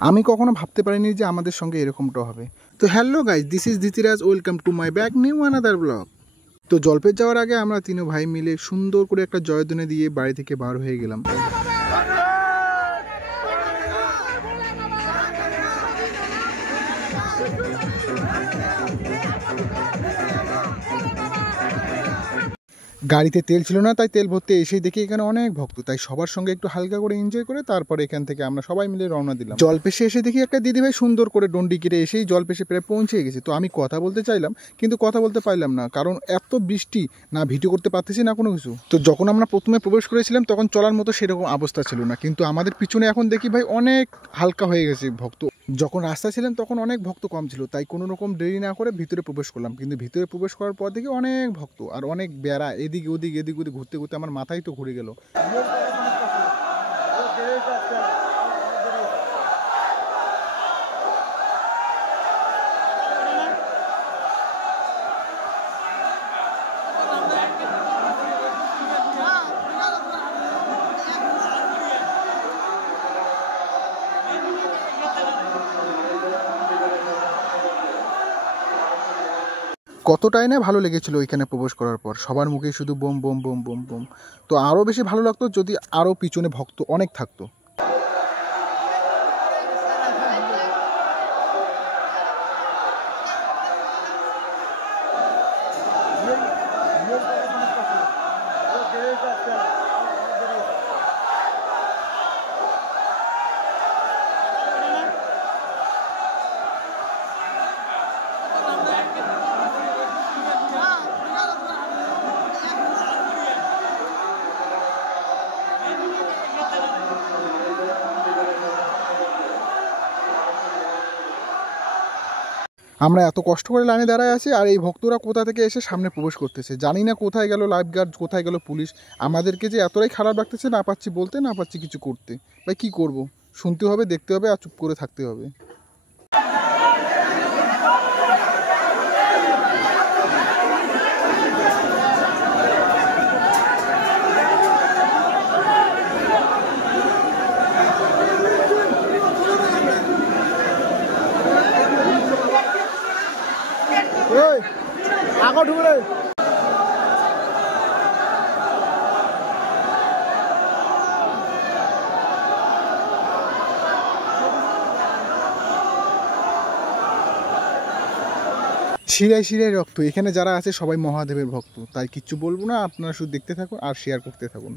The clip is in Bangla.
আমি কখনো ভাবতে পারিনি যে আমাদের সঙ্গে এরকমটা হবে। তো hello guys, this is Dhritiraj, welcome to my back new another blog. তো জলপেট যাওয়ার আগে আমরা তিনও ভাই মিলে সুন্দর করে একটা জয়ধ্বনি দিয়ে বাড়ি থেকে বার হয়ে গেলাম। গাড়িতে তেল ছিল না, তাই তেল ভরতে এসেই দেখি এখানে অনেক ভক্ত, তাই সবার সঙ্গে একটু হালকা করে এনজয় করে তারপরে এখান থেকে আমরা সবাই মিলে রওনা দিলাম। জলপেশে এসে দেখি একটা দিদিভাই সুন্দর করে ডন্ডি কেটে এসেই জলপেশে প্রায় পৌঁছে গেছে। তো আমি কথা বলতে চাইলাম কিন্তু কথা বলতে পারলাম না, কারণ এত বৃষ্টি, না ভিডিও করতে পারতেছি না কোনো কিছু। তো যখন আমরা প্রথমে প্রবেশ করেছিলাম তখন চলার মতো সেরকম অবস্থা ছিল না, কিন্তু আমাদের পিছনে এখন দেখি ভাই অনেক হালকা হয়ে গেছে ভক্ত। যখন রাস্তা ছিলাম তখন অনেক ভক্ত কম ছিল, তাই কোনো রকম দেরি না করে ভিতরে প্রবেশ করলাম। কিন্তু ভিতরে প্রবেশ করার পর দেখি অনেক ভক্ত আর অনেক বেড়া, এদিক ওদিক ঘুরতে ঘুরতে আমার মাথায় তো ঘুরে গেল। কতটাই না ভালো লেগেছিল এখানে প্রবেশ করার পর, সবার মুখে শুধু bomb bomb bomb bomb bomb. তো আরও বেশি ভালো লাগতো যদি আরও পিছনে ভক্ত অনেক থাকতো। আমরা এত কষ্ট করে লাইনে দাঁড়ায় আছি আর এই ভক্তরা কোথা থেকে এসে সামনে প্রবেশ করতেছে, জানি না কোথায় গেল লাইফ গার্ড, কোথায় গেল পুলিশ। আমাদেরকে যে এতটাই খারাপ লাগতেছে, না পাচ্ছি বলতে, না পাচ্ছি কিছু করতে। ভাই কী করব, শুনতে হবে, দেখতে হবে আর চুপ করে থাকতে হবে। আগো ঢুকলে শিরায় শিরায় রক্ত। এখানে যারা আছে সবাই মহাদেবের ভক্ত, তাই কিচ্ছু বলবো না, আপনারা শুধু দেখতে থাকুন আর শেয়ার করতে থাকুন।